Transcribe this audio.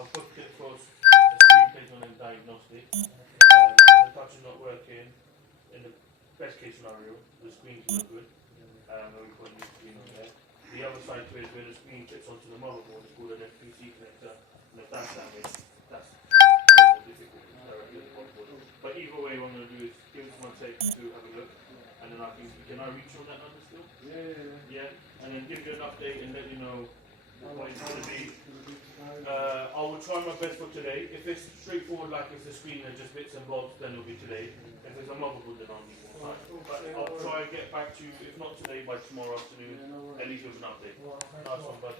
I'll put it across a screen placement and diagnostic. If the touch is not working, in the best case scenario, the screen's not good. And we put a new screen on there. The other side to it is where the screen fits onto the motherboard. It's called an FPC connector. And if that's damaged, that's more difficult directly on the motherboard. But either way, what I'm going to do is give it 1 second to have a look. And then I think, can I reach on that number still? Yeah. And then give you an update and let you know what it's going to be. I will try my best for today. If it's straightforward, like it's a screen and just bits and bobs, then it'll be today. If it's a motherboard, then I'll need more time. But I'll try and get back to you, if not today, by tomorrow afternoon, at least with an update. Nice one, bud.